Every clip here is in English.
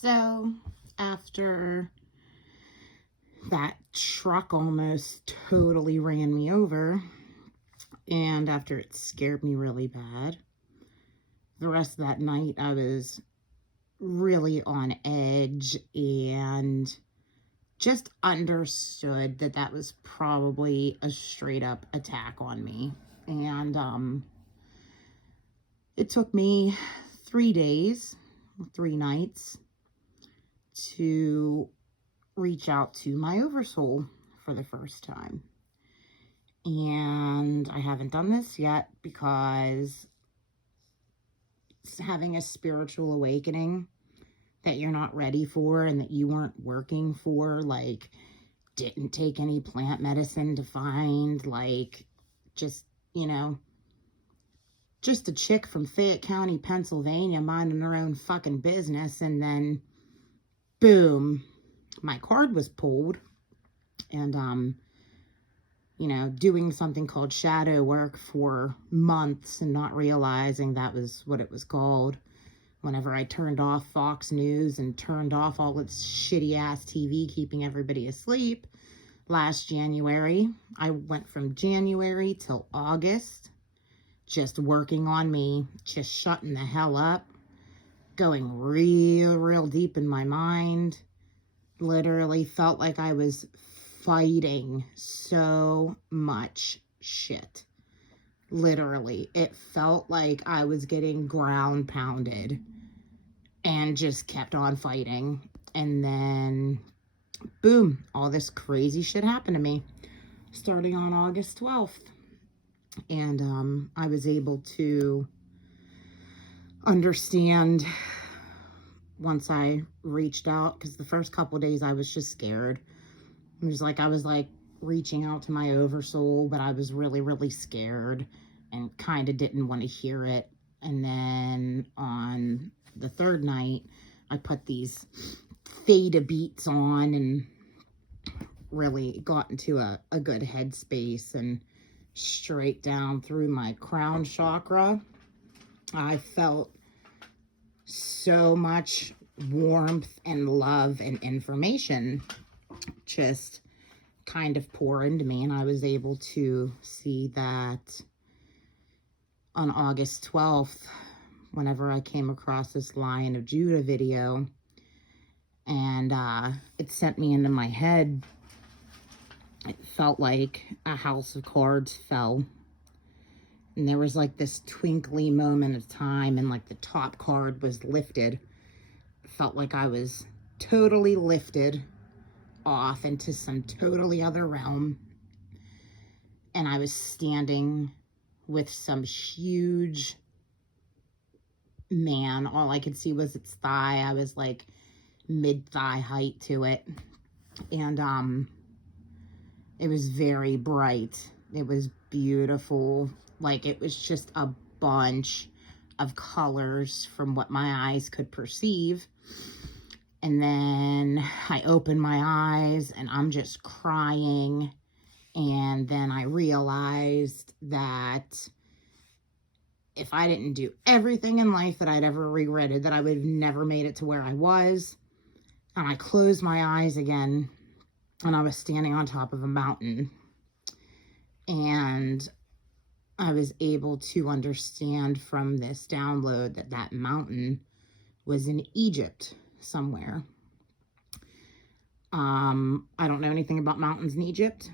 So after that truck almost totally ran me over, and after it scared me really bad, the rest of that night I was really on edge and just understood that that was probably a straight up attack on me. And it took me 3 days, 3 nights to reach out to my Oversoul for the first time. And I haven't done this yet because having a spiritual awakening that you're not ready for and that you weren't working for, like, didn't take any plant medicine to find, like, just, just a chick from Fayette County, Pennsylvania, minding her own fucking business, and then boom, my card was pulled. And doing something called shadow work for months and not realizing that was what it was called. Whenever I turned off Fox News and turned off all its shitty ass TV keeping everybody asleep last January, I went from January till August just working on me, just shutting the hell up, going real deep in my mind. Literally felt like I was fighting so much shit. Literally, it felt like I was getting ground pounded and just kept on fighting. And then, boom, all this crazy shit happened to me starting on August 12th. And I was able to understand once I reached out, because the first couple of days I was just scared. It was like I was like reaching out to my Oversoul, but I was really scared and kind of didn't want to hear it. And then on the third night, I put these theta beats on and really got into a good headspace, and straight down through my crown chakra, I felt so much warmth and love and information just kind of pour into me. And I was able to see that on August 12th, whenever I came across this Lion of Judah video, and it sent me into my head. It felt like a house of cards fell, and there was like this twinkly moment of time, and like the top card was lifted. It felt like I was totally lifted off into some totally other realm, and I was standing with some huge man. All I could see was its thigh. I was like mid-thigh height to it, and it was very bright. It was beautiful. Like, it was just a bunch of colors from what my eyes could perceive. And then I opened my eyes and I'm just crying. And then I realized that if I didn't do everything in life that I'd ever regretted, that I would have never made it to where I was. And I closed my eyes again, and I was standing on top of a mountain. And I was able to understand from this download that that mountain was in Egypt somewhere. I don't know anything about mountains in Egypt,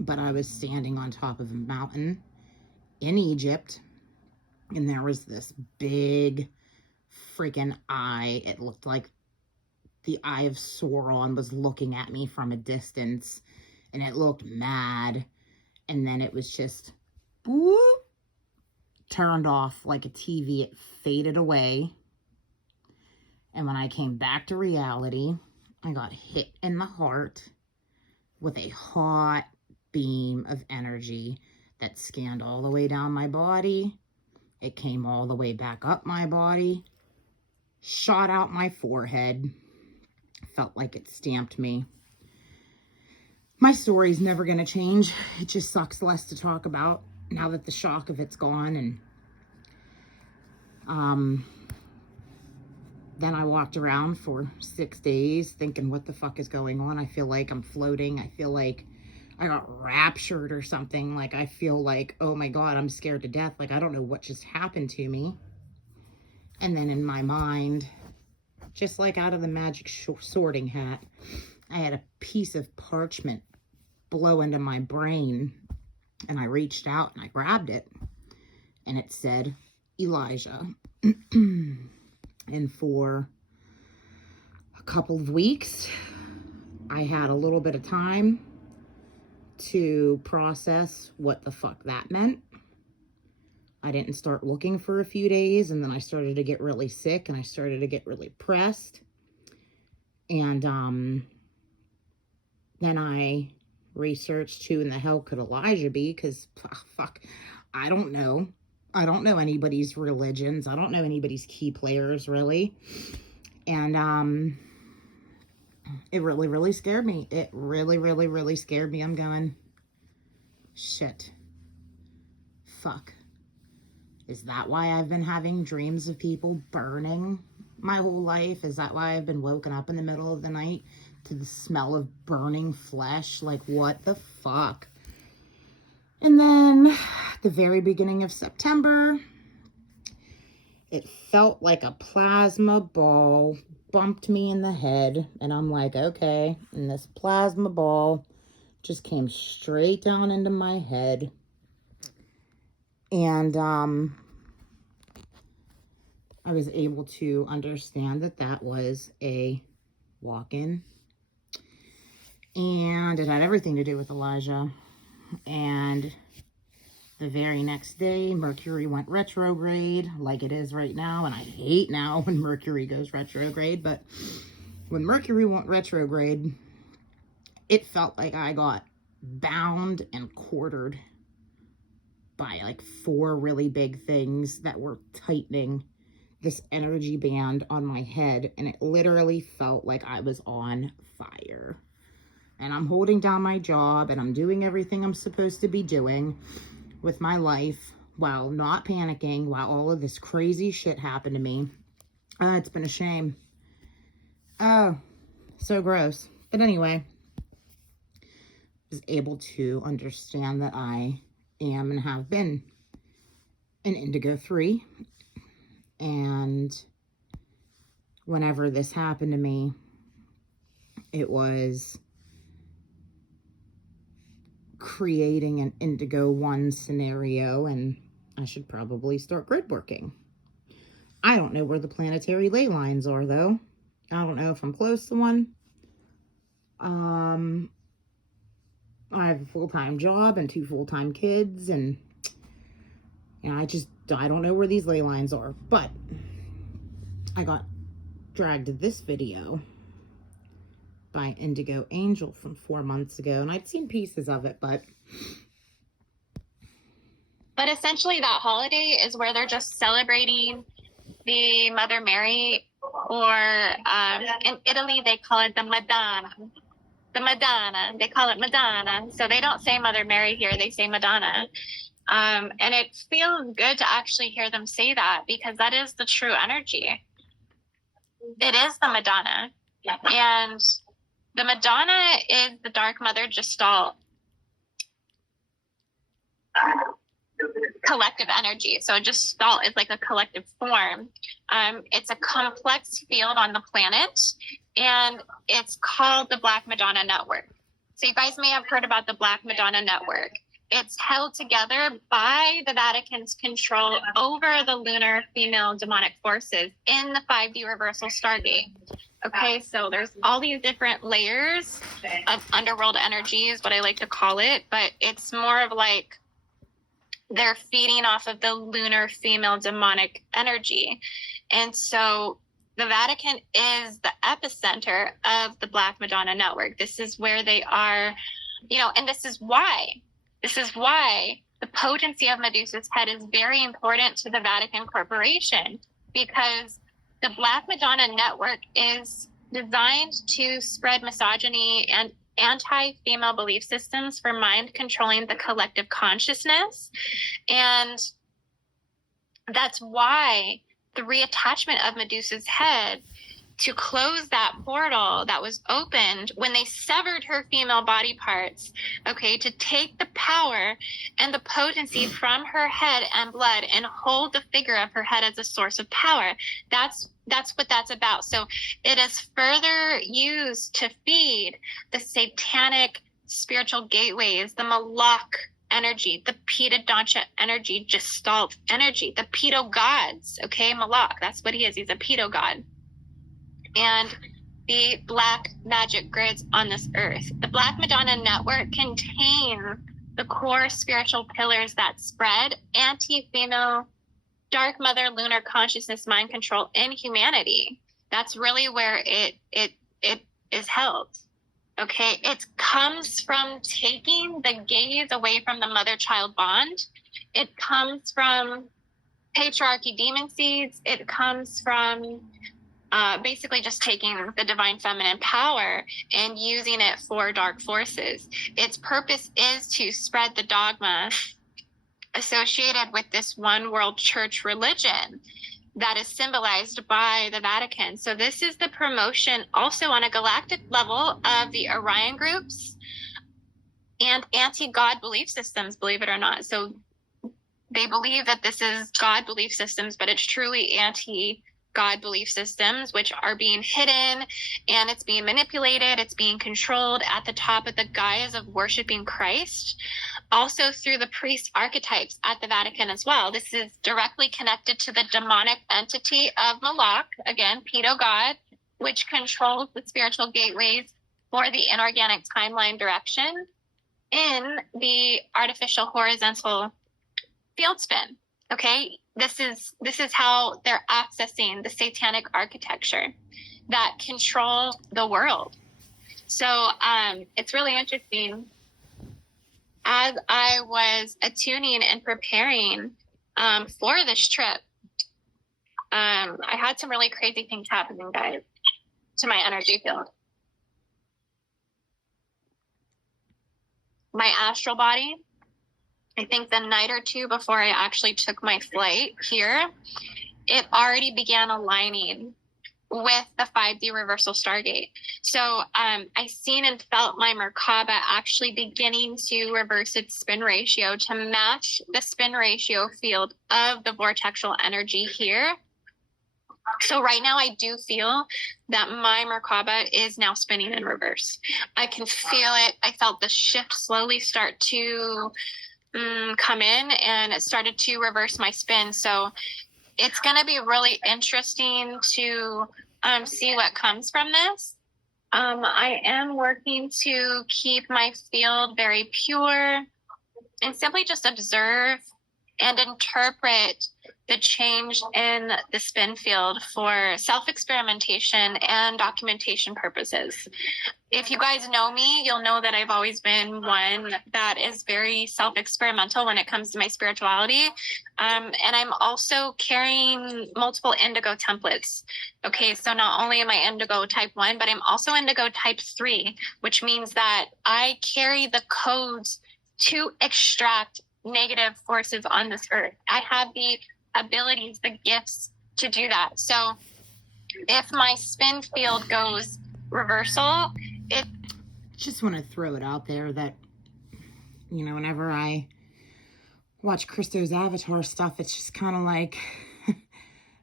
but I was standing on top of a mountain in Egypt, and there was this big freaking eye. It looked like the eye of Sauron was looking at me from a distance, and it looked mad. And then it was just boop, turned off like a TV. It faded away. And when I came back to reality, I got hit in the heart with a hot beam of energy that scanned all the way down my body. It came all the way back up my body, shot out my forehead. Felt like it stamped me. My story's never going to change. It just sucks less to talk about now that the shock of it's gone. And Then I walked around for 6 days thinking, what the fuck is going on? I feel like I'm floating. I feel like I got raptured or something. Like, I feel like, oh my God, I'm scared to death. Like, I don't know what just happened to me. And then in my mind, just like out of the magic sorting hat, I had a piece of parchment blow into my brain. And I reached out and I grabbed it. And it said, Elijah. And for a couple of weeks, I had a little bit of time to process what the fuck that meant. I didn't start looking for a few days, and then I started to get really sick, and I started to get really pressed. And then I researched who in the hell could Elijah be, because fuck, I don't know. I don't know anybody's religions. I don't know anybody's key players, really. And it really, really scared me. It really, really, really scared me. I'm going, shit. Fuck. Is that why I've been having dreams of people burning my whole life? Is that why I've been woken up in the middle of the night to the smell of burning flesh? Like, what the fuck? And then at the very beginning of September, it felt like a plasma ball bumped me in the head. And I'm like, okay. And this plasma ball just came straight down into my head. And I was able to understand that that was a walk-in. And it had everything to do with Elijah. And the very next day, Mercury went retrograde, like it is right now. And I hate now when Mercury goes retrograde. But when Mercury went retrograde, it felt like I got bound and quartered by like 4 really big things that were tightening this energy band on my head. And it literally felt like I was on fire. And I'm holding down my job and I'm doing everything I'm supposed to be doing with my life while not panicking, while all of this crazy shit happened to me. It's been a shame. Oh, so gross. But anyway, I was able to understand that I am and have been an Indigo 3. And whenever this happened to me, it was creating an Indigo 1 scenario, and I should probably start grid working. I don't know where the planetary ley lines are, though. I don't know if I'm close to one. I have a full-time job and 2 full-time kids, and I don't know where these ley lines are. But I got dragged to this video by Indigo Angel from 4 months ago, and I'd seen pieces of it, but essentially that holiday is where they're just celebrating the Mother Mary, or in Italy they call it the Madonna. The Madonna, they call it Madonna. So they don't say Mother Mary here, they say Madonna. And it feels good to actually hear them say that, because that is the true energy. It is the Madonna. And the Madonna is the Dark Mother Gestalt collective energy. So Gestalt is like a collective form. It's a complex field on the planet, and it's called the Black Madonna Network. So you guys may have heard about the Black Madonna Network. It's held together by the Vatican's control over the lunar female demonic forces in the 5D reversal Stargate. Okay, so there's all these different layers of underworld energy is what I like to call it, but it's more of like they're feeding off of the lunar female demonic energy. And so the Vatican is the epicenter of the Black Madonna Network. This is where they are, and this is why the potency of Medusa's head is very important to the Vatican Corporation, because the Black Madonna Network is designed to spread misogyny and anti-female belief systems for mind controlling the collective consciousness. And that's why the reattachment of Medusa's head to close that portal that was opened when they severed her female body parts, okay, to take the power and the potency from her head and blood and hold the figure of her head as a source of power. That's what that's about. So it is further used to feed the satanic spiritual gateways, the Malak energy, the Peta Dancha energy, Gestalt energy, the Pedo gods, okay, Malak, that's what he is. He's a Pedo god. And the black magic grids on this earth. The Black Madonna Network contains the core spiritual pillars that spread anti-female, dark mother, lunar consciousness, mind control in humanity. That's really where it is held. Okay, it comes from taking the gaze away from the mother-child bond. It comes from patriarchy demon seeds. It comes from basically just taking the divine feminine power and using it for dark forces. Its purpose is to spread the dogma associated with this one world church religion that is symbolized by the Vatican. So this is the promotion also on a galactic level of the Orion groups and anti-God belief systems, believe it or not. So they believe that this is God belief systems, but it's truly anti-God belief systems, which are being hidden and it's being manipulated. It's being controlled at the top of the guise of worshiping Christ. Also through the priest archetypes at the Vatican as well. This is directly connected to the demonic entity of Malak, again, Pedo God, which controls the spiritual gateways for the inorganic timeline direction in the artificial horizontal field spin. Okay, this is how they're accessing the satanic architecture that controls the world. So it's really interesting. As I was attuning and preparing for this trip, I had some really crazy things happening, guys, to my energy field. My astral body, I think the night or two before I actually took my flight here, it already began aligning with the 5D reversal Stargate. So I seen and felt my Merkaba actually beginning to reverse its spin ratio to match the spin ratio field of the vortexual energy here. So right now I do feel that my Merkaba is now spinning in reverse. I can feel it. I felt the shift slowly start to come in, and it started to reverse my spin. So it's going to be really interesting to see what comes from this. I am working to keep my field very pure and simply just observe and interpret the change in the spin field for self-experimentation and documentation purposes. If you guys know me, you'll know that I've always been one that is very self-experimental when it comes to my spirituality. And I'm also carrying multiple indigo templates. Okay, so not only am I indigo type 1, but I'm also indigo type 3, which means that I carry the codes to extract negative forces on this earth. I have the abilities, the gifts to do that. So if my spin field goes reversal, it Just want to throw it out there that, you know, whenever I watch Christo's Avatar stuff, it's just kind of like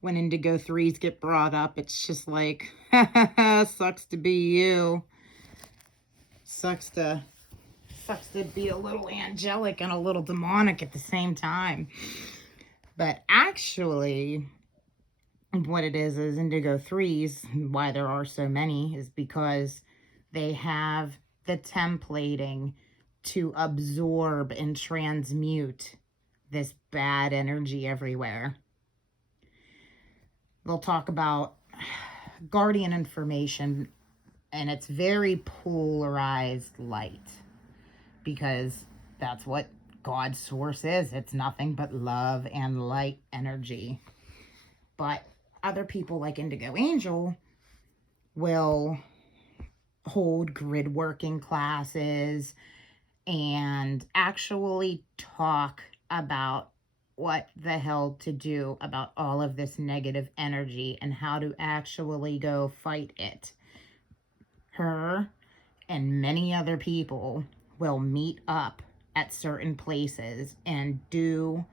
when Indigo 3s get brought up, it's just like, sucks to be you. Sucks to be a little angelic and a little demonic at the same time. But actually, what it is Indigo 3s, why there are so many, is because they have the templating to absorb and transmute this bad energy everywhere. They'll talk about guardian information, and it's very polarized light, because that's what God's source is. It's nothing but love and light energy. But other people like Indigo Angel will hold grid working classes and actually talk about what the hell to do about all of this negative energy and how to actually go fight it. Her and many other people will meet up at certain places and do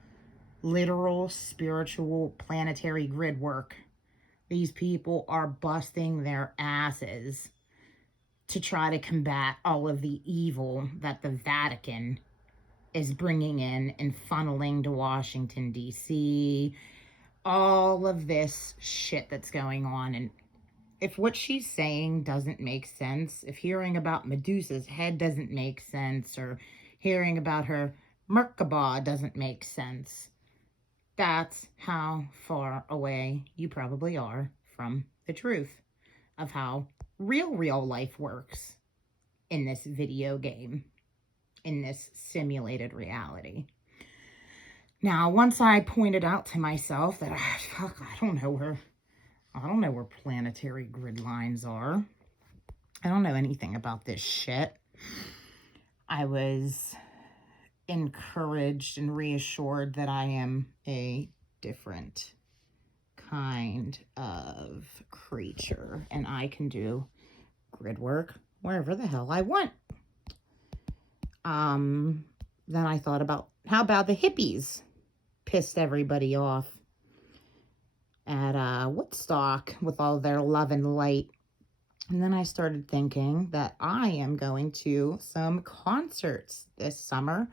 literal spiritual planetary grid work. These people are busting their asses to try to combat all of the evil that the Vatican is bringing in and funneling to Washington, D.C., all of this shit that's going on. And if what she's saying doesn't make sense, if hearing about Medusa's head doesn't make sense, or hearing about her Merkaba doesn't make sense, that's how far away you probably are from the truth of how real life works in this video game, in this simulated reality. Now, once I pointed out to myself that, I don't know where planetary grid lines are. I don't know anything about this shit. I was encouraged and reassured that I am a different kind of creature and I can do grid work wherever the hell I want. Then I thought about how about the hippies pissed everybody off at Woodstock with all their love and light. And then I started thinking that I am going to some concerts this summer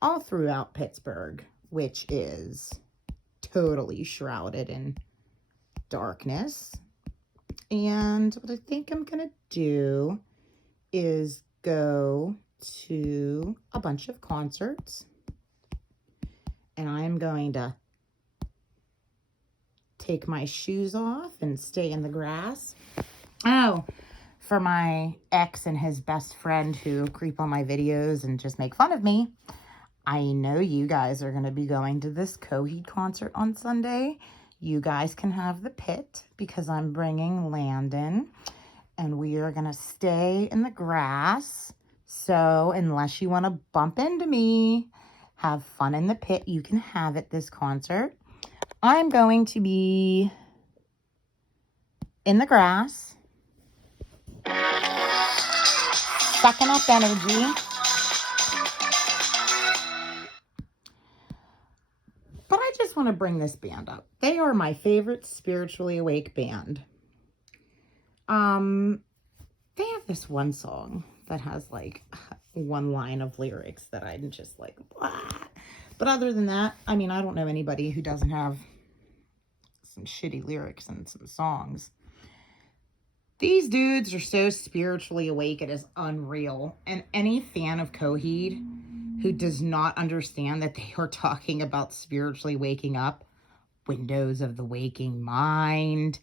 all throughout Pittsburgh, which is totally shrouded in darkness. And what I think I'm going to do is go to a bunch of concerts. And I'm going to take my shoes off and stay in the grass. Oh, for my ex and his best friend who creep on my videos and just make fun of me, I know you guys are going to be going to this Coheed concert on Sunday. You guys can have the pit because I'm bringing Landon. And we are going to stay in the grass. So unless you want to bump into me, have fun in the pit, you can have it this concert. I'm going to be in the grass, sucking up energy. But I just want to bring this band up. They are my favorite spiritually awake band. They have this one song that has like one line of lyrics that I'm just like, blah. But other than that, I mean, I don't know anybody who doesn't have some shitty lyrics and some songs. These dudes are so spiritually awake, it is unreal. And any fan of Coheed who does not understand that they are talking about spiritually waking up, Windows of the Waking Mind,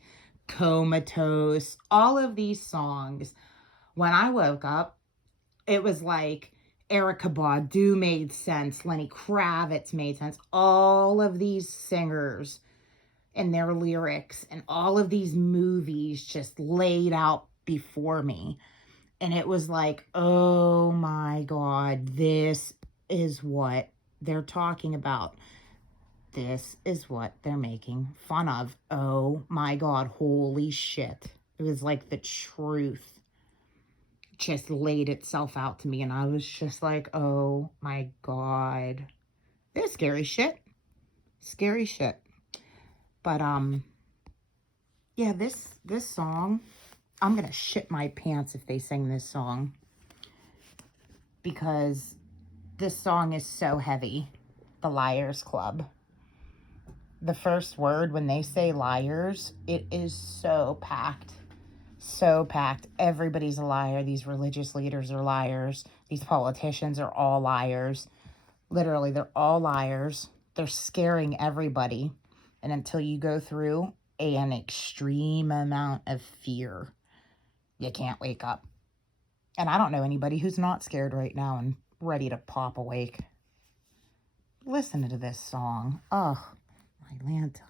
Comatose, all of these songs, when I woke up, it was like Erykah Badu made sense, Lenny Kravitz made sense, all of these singers and their lyrics and all of these movies just laid out before me. And it was like, oh my God, this is what they're talking about. This is what they're making fun of. Oh my God, holy shit. It was like the truth just laid itself out to me. And I was just like, oh my God. This scary shit. Scary shit. But, yeah, this song, I'm going to shit my pants if they sing this song. Because this song is so heavy. The Liars Club. The first word, when they say liars, it is so packed. So packed. Everybody's a liar. These religious leaders are liars. These politicians are all liars. Literally, they're all liars. They're scaring everybody. And until you go through an extreme amount of fear, you can't wake up. And I don't know anybody who's not scared right now and ready to pop awake. Listen to this song. Oh, my Lanta.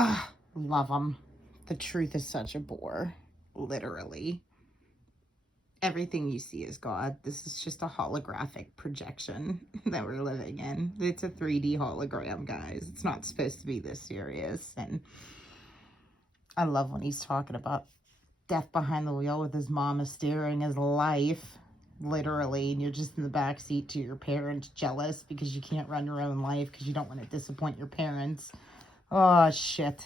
Ah, love them. The truth is such a bore, literally. Everything you see is God. This is just a holographic projection that we're living in. It's a 3D hologram, guys. It's not supposed to be this serious. And I love when he's talking about death behind the wheel with his mama steering his life, literally, and you're just in the back seat to your parents, jealous because you can't run your own life because you don't want to disappoint your parents. Oh, shit.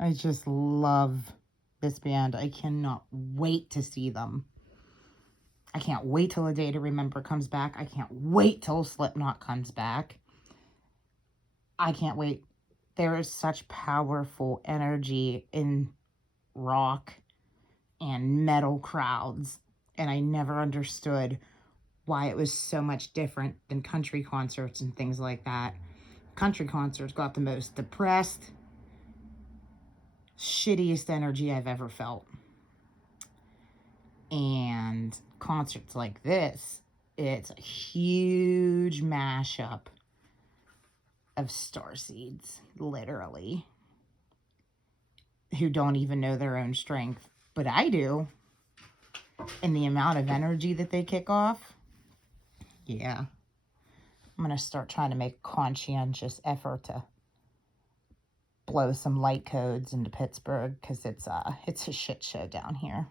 I just love this band. I cannot wait to see them. I can't wait till A Day to Remember comes back. I can't wait till Slipknot comes back. I can't wait. There is such powerful energy in rock and metal crowds, and I never understood why it was so much different than country concerts and things like that. Country concerts got the most depressed, shittiest energy I've ever felt. And concerts like this, it's a huge mashup of starseeds, literally, who don't even know their own strength. But I do. And the amount of energy that they kick off, yeah. I'm going to start trying to make a conscientious effort to blow some light codes into Pittsburgh because it's a shit show down here.